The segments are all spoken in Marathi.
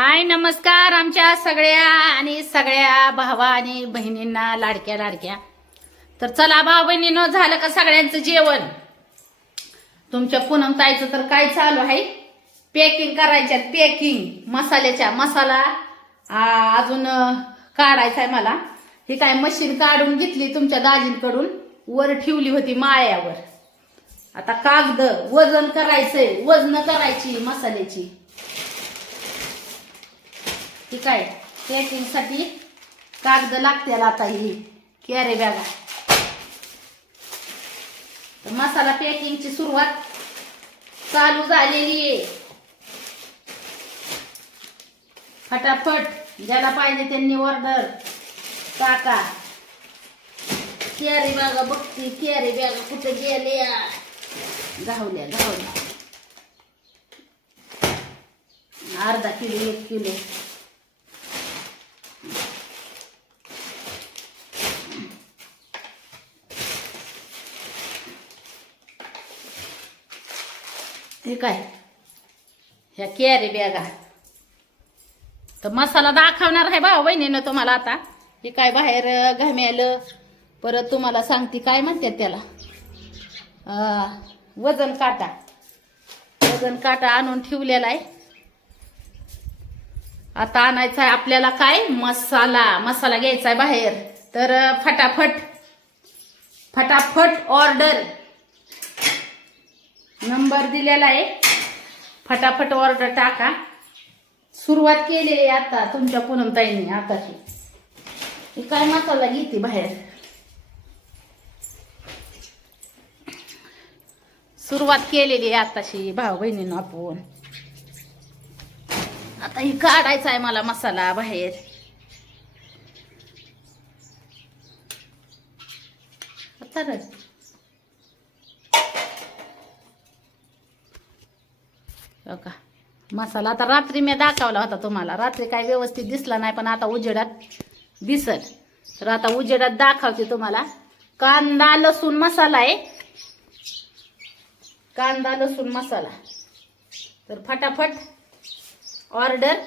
हाय नमस्कार आमच्या सगळ्या आणि सगळ्या भावा आणि बहिणींना लाडक्या लाडक्या. तर चला भाऊ बहिणीनं झालं का सगळ्यांचं जेवण? तुमच्या पूनम ताईचं तर काय चालू आहे? पॅकिंग करायच्या पॅकिंग मसाल्याच्या मसाला अजून काढायचा आहे मला. ही काय मशीन काढून घेतली तुमच्या दाजींकडून? वर ठेवली होती माळ्यावर. आता कागद वजन करायचंय. वजन करायची मसाल्याची. ठीक आहे पॅकिंगसाठी कागद लागतील आता ही. कॅरे बॅगा तर मसाला पॅकिंगची सुरुवात चालू झालेली आहे. फटाफट ज्याला पाहिजे त्यांनी ऑर्डर टाका कॅरी बॅगा बघते. कॅरी बॅगा कुठे गेल्या गावल्या गावल्या अर्धा किलो एक किलो. काय? ह्या कॅरी बॅगा. तर मसाला दाखवणार आहे भाऊ बहिणीनं तुम्हाला आता. हे काय बाहेर घाम्यालं परत तुम्हाला सांगते काय म्हणतात त्याला. वजन काटा. वजन काटा आणून ठेवलेला आहे. आता आणायचा आहे आपल्याला काय? मसाला. मसाला घ्यायचा आहे बाहेर. तर फटाफट. फटाफट ऑर्डर नंबर दिलेला आहे. फटाफट ऑर्डर टाका. सुरुवात केलेली आहे आता तुमच्या पूनमताईंनी आताची ही काय मसाला घेते बाहेर? सुरुवात केलेली आहे आताशी भाऊ बहिणीनं आपण. आता ही काढायचा आहे मला मसाला बाहेर. आता हो का? मसाला आता रात्री मी दाखवला होता तुम्हाला. रात्री काय व्यवस्थित दिसला नाही पण आता उजेडात दिसल. तर आता उजेडात दाखवते तुम्हाला. कांदा लसूण मसाला आहे. कांदा लसूण मसाला. तर फटाफट ऑर्डर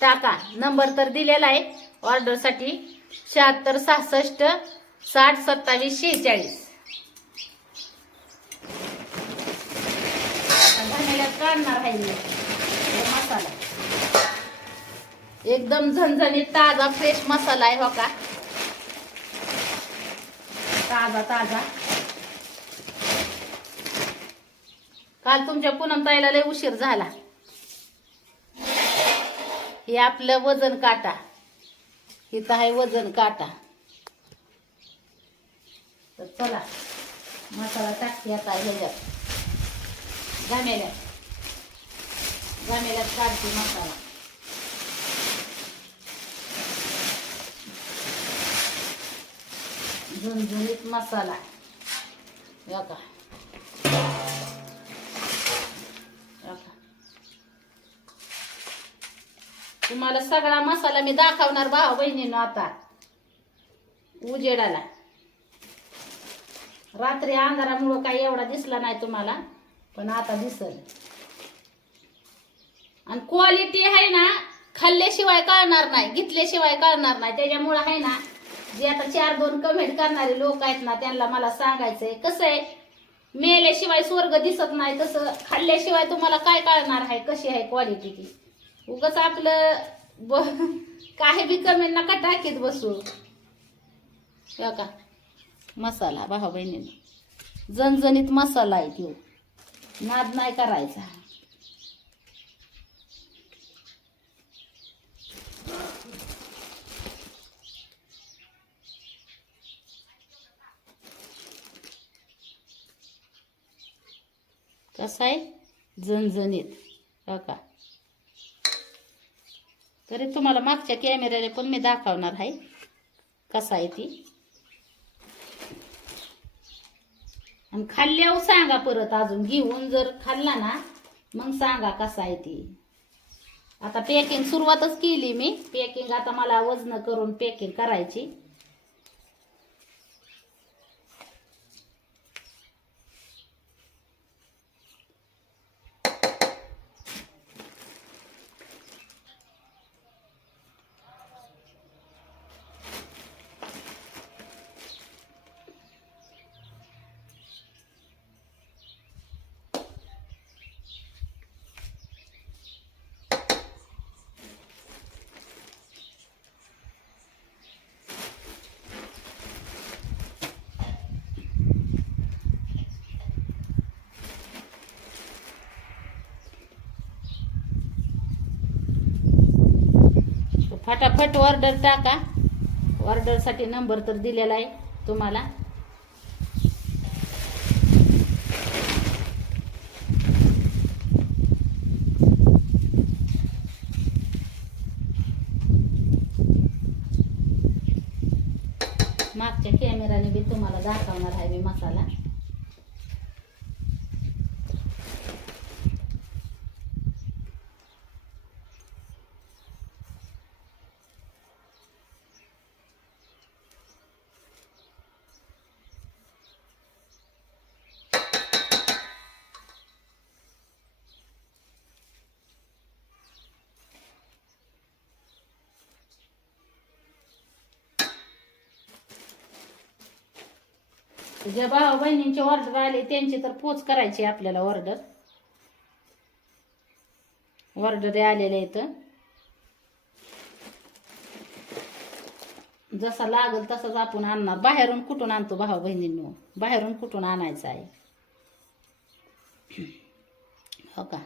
टाका. नंबर तर दिलेला आहे. ऑर्डरसाठी शहात्तर सहासष्ट साठ सत्तावीस शेहेचाळीस. काढणार आहे मी. मसाला. एकदम झणझणीत ताजा फ्रेश मसाला आहे हो का? ताजा ताजा. काल तुमच्या पूनम ताईला लय उशीर झाला. हे आपलं वजन काटा. इथं आहे वजन काटा. तर चला मसाला टाकते आता ह्याच्यात. गामेल्या गामेल्यात काढते मसाला झुणझुणीत मसाला. या का? का. तुम्हाला सगळा मसाला मी दाखवणार भाऊ बहिणीनं आता. उजेडाला. रात्री अंधारामुळं काही एवढा दिसला नाही तुम्हाला पण आता दिसल. आणि क्वालिटी आहे ना खाल्ल्याशिवाय कळणार नाही घेतल्याशिवाय कळणार नाही. त्याच्यामुळं आहे ना जे आता चार दोन कमेंट करणारे लोक आहेत ना त्यांना मला सांगायचंय कसं आहे? मेल्याशिवाय स्वर्ग दिसत नाही तसं खाल्ल्याशिवाय तुम्हाला काय कळणार आहे कशी आहे क्वालिटी ती? उगच आपलं ब काही बी कमेंट नका टाकीत बसू. का मसाला भाऊ बहिणीनं. जणजणीत मसाला आहे तो नाद नाही करायचा. कसा आहे? झणझणीत. हो का? तरी तुम्हाला मागच्या कॅमेऱ्याला पण मी दाखवणार आहे. कसा आहे ती? आणि खाल्ल्यावर सांगा परत अजून. घेऊन जर खाल्ला ना मग सांगा कसा आहे ती. आता पॅकिंग सुरुवातच केली मी. पॅकिंग आता मला वजन करून पॅकिंग करायची. फटाफट ऑर्डर टाका. ऑर्डरसाठी नंबर तर दिलेला आहे तुम्हाला. मागच्या कॅमेराने बी तुम्हाला दाखवणार आहे मी मसाला. ज्या भाऊ बहिणींची ऑर्डर आले त्यांची तर पोच करायची आपल्याला ऑर्डर ऑर्डर आलेल्या इथं जसा लागल तसाच आपण आणणार. बाहेरून कुठून आणतो भाऊ बहिणींनो? बाहेरून कुठून आणायचं आहे? हो का?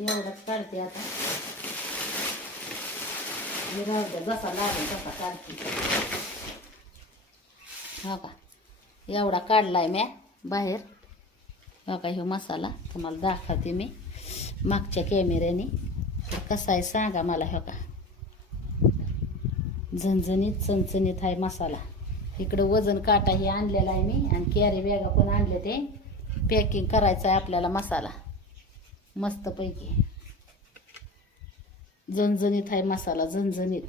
एवढंच काढते आता. हे राहू द्या जसा लागेल तसा काढते. हो का? एवढा काढलाय म्या बाहेर. हो का ह्यो मसाला तुम्हाला दाखवते मी मागच्या कॅमेऱ्याने कसा आहे सांगा मला हो का? झणझणीत चणचणीत आहे मसाला. इकडं वजन काटा हे आणलेला आहे मी आणि कॅरी बॅगा पण आणले ते. पॅकिंग करायचं आहे आपल्याला मसाला. मस्तपैकी. झणझणीत आहे मसाला झणझणीत.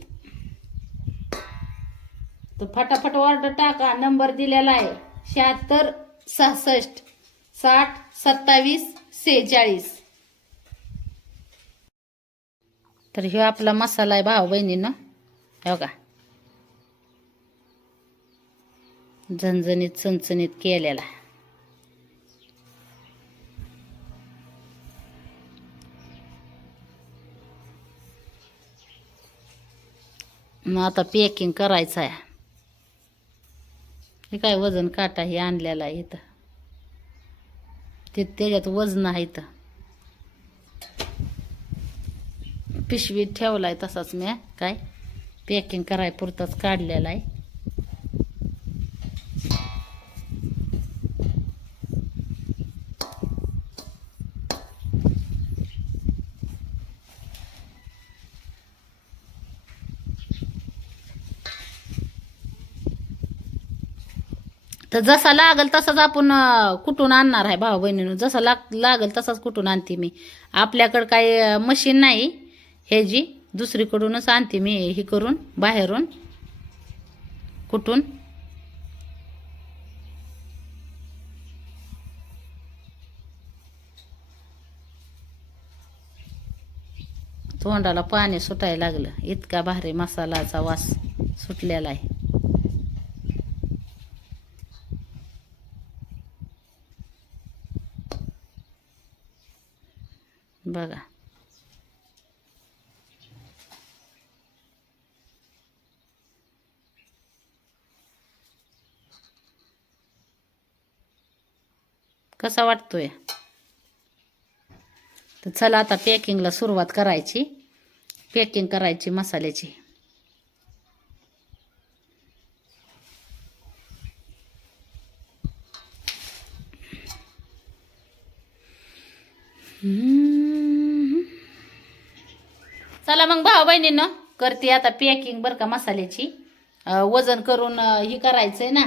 तर फटाफट ऑर्डर टाका. नंबर दिलेला आहे शहात्तर सहासष्ट साठ सत्तावीस सेहेचाळीस. तर ह्यो आपला मसाला आहे भाऊ बहिणीनं. हो का झणझणीत चणचणीत केलेला. मग आता पॅकिंग करायचं आहे हे काय वजन काटा हे आणलेला आहे इथं. ते त्याच्यात वजन आहे इथं. पिशवीत ठेवला आहे तसाच मी काय? पॅकिंग कराय पुरताच काढलेला आहे. तर जसा लागल तसाच आपण कुठून आणणार आहे भाऊ बहिणीनं? जसा लाग लागल तसाच कुठून आणते मी? आपल्याकडं काही मशीन नाही हे जी. दुसरीकडूनच आणते मी हे करून बाहेरून. कुठून? तोंडाला पाणी सुटायला लागलं. इतका भारी मसालाचा वास सुटलेला आहे. बघा. कसा वाटतोय? तर चला आता पॅकिंगला सुरुवात करायची. पॅकिंग करायची मसाल्याची हम्म. चला मग भाऊ बहिणीनं करते आता पॅकिंग बरं का मसाल्याची. वजन करून ही ही करायचंय ना.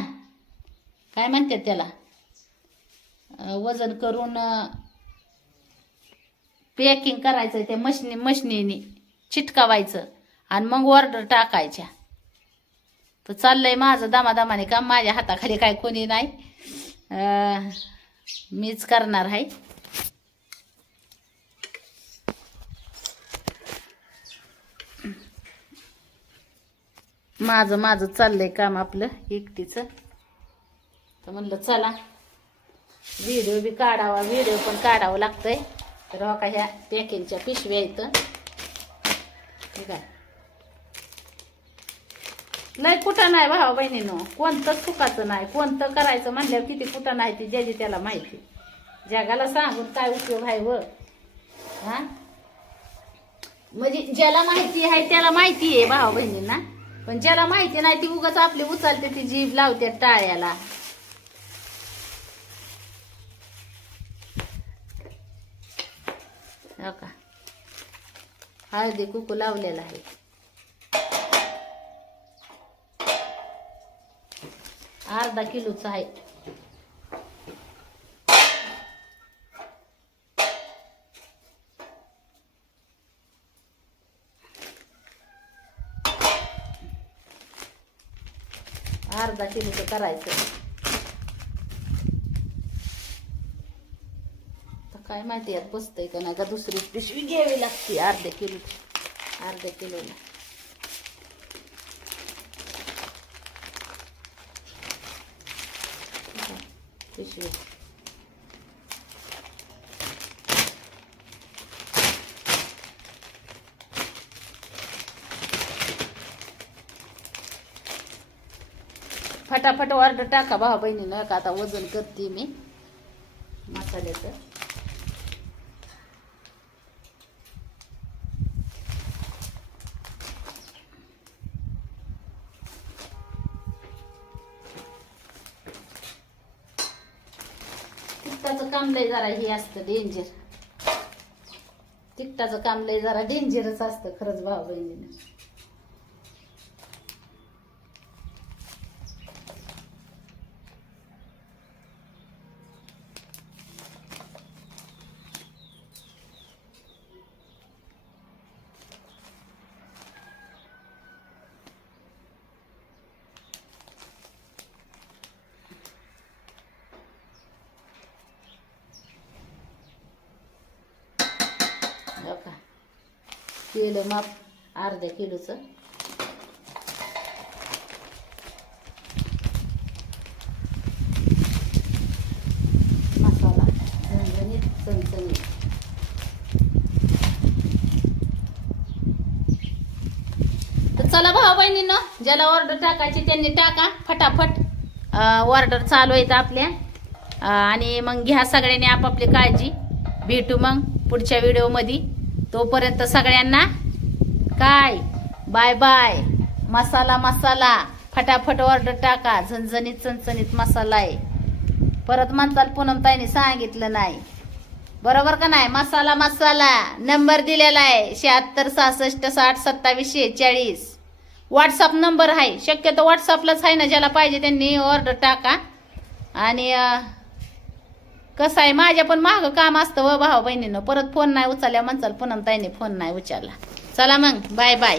काय म्हणतात त्याला? वजन करून पॅकिंग करायचं त्या मशनी मशनीने. चिटकावायचं. आणि मग ऑर्डर टाकायच्या. तर चाललंय माझं दामादामाने काम. माझ्या हाताखाली काय कोणी नाही. मीच करणार आहे. माझं माझं चाललंय काम आपलं एकटीचं. तर म्हणलं चला. व्हिडिओ बी काढावा व्हिडिओ पण काढावं लागतंय. तर हो का ह्या पॅकिंगच्या पिशव्या इथं ठीक आहे नाही कुठं नाही भावा बहिणीनो. कोणतं चुकाचं नाही. कोणतं करायचं म्हणल्यावर किती कुठं नाही ती ज्याची त्याला माहिती. जगाला सांगून काय उपयोग आहे व? हा? म्हणजे ज्याला माहिती आहे त्याला माहिती आहे भावा बहिणींना. पण ज्याला माहिती नाही ती उगाच आपली उचलते ती जीभ लावते टाळ्याला. हो का? हळदी कुकू लावलेला आहे. अर्धा किलोचा आहे. अर्धा किलोचं करायचं. तर काय माहिती यात बसतंय का नाही का दुसरी पिशवी घ्यावी लागते अर्ध्या किलो. अर्ध्या किलोला. पिशवी. फटाफट ऑर्डर टाका भावा बहिणीनं का आता वजन करते मी. मसाल्याचं. तिखटाचं काम लय जरा हे असतं डेंजर तिखटाचं काम लय जरा डेंजरच असतं खरंच भावा बहिणीनं हो का केलं माप अर्ध्या किलोचं. मसाला झणझणीत चणचणीत तर चला भाऊ बहिणीनं ज्याला ऑर्डर टाकायची त्यांनी टाका फटाफट. ऑर्डर चालू आहेत आपल्या. आणि मग घ्या सगळ्यांनी आपापली काळजी. भेटू मग पुढच्या व्हिडिओमध्ये तोपर्यंत सगळ्यांना काय? Bye bye. मसाला मसाला. फटाफट ऑर्डर टाका. झणझणीत चणचणीत मसाला आहे. परत म्हणताल पूनम ताईने सांगितलं नाही. बरोबर का नाही? मसाला मसाला. नंबर दिलेला आहे. शहात्तर सहासष्ट साठ सत्तावीसशे चाळीस. व्हॉट्सअप नंबर आहे. शक्यतो व्हॉट्सअपलाच आहे ना ज्याला पाहिजे त्यांनी ऑर्डर टाका. आणि कसं आहे माझ्या पण मागं काम असतं व भाऊ बहिणीनं परत फोन नाही उचलल्या म्हणचाल पुन्हा ताईने फोन नाही उचलला. चला मग बाय बाय